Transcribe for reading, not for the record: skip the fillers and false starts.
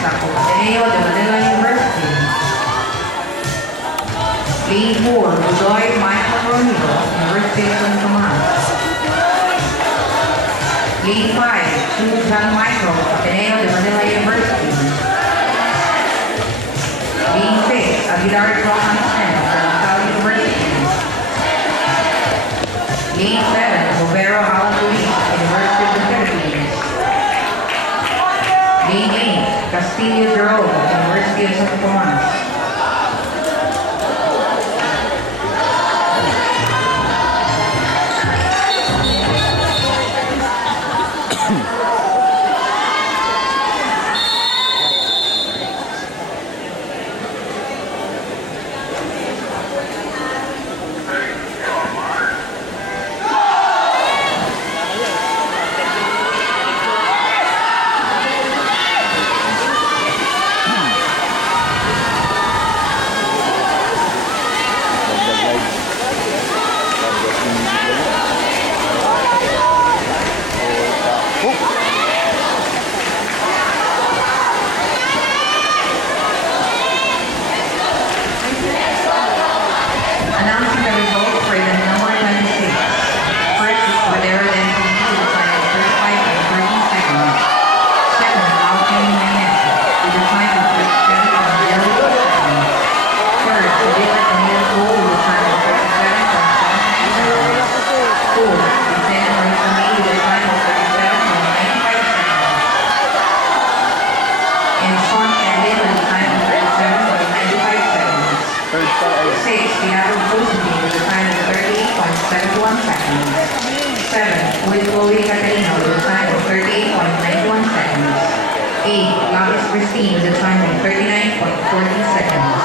Teresa of Ateneo de Manila University. Lane 4, Budoy Michael Romero, University of San Tomas. Lane 5, Chu John Michael, Ateneo de Manila University. Lane 6, Aguilar Johan Sen, Cal University. Lane 7, Rivero Alan Luis, University of the Philippines. Lane 8, Castillo Jerome, University of San Tomas. Announcing the results for the number 26. First is Valera Denton with a time of 35 and 13 seconds. Second, Alvin Manet with a time of 37 and 0 seconds. Third, Sevilla Camille Cole with a time of 37 and 70 seconds. Fourth, Lieutenant Marisa May with a time of 37 and 95 seconds. And Sean Edlin with a time of 37 and 95 seconds. Sixth, Seattle Josephine with a time of 38.71 seconds. Seventh, with Chloe Catalina with a time of 38.91 seconds. Eighth, Lapis Christine with a time of 39.40 seconds.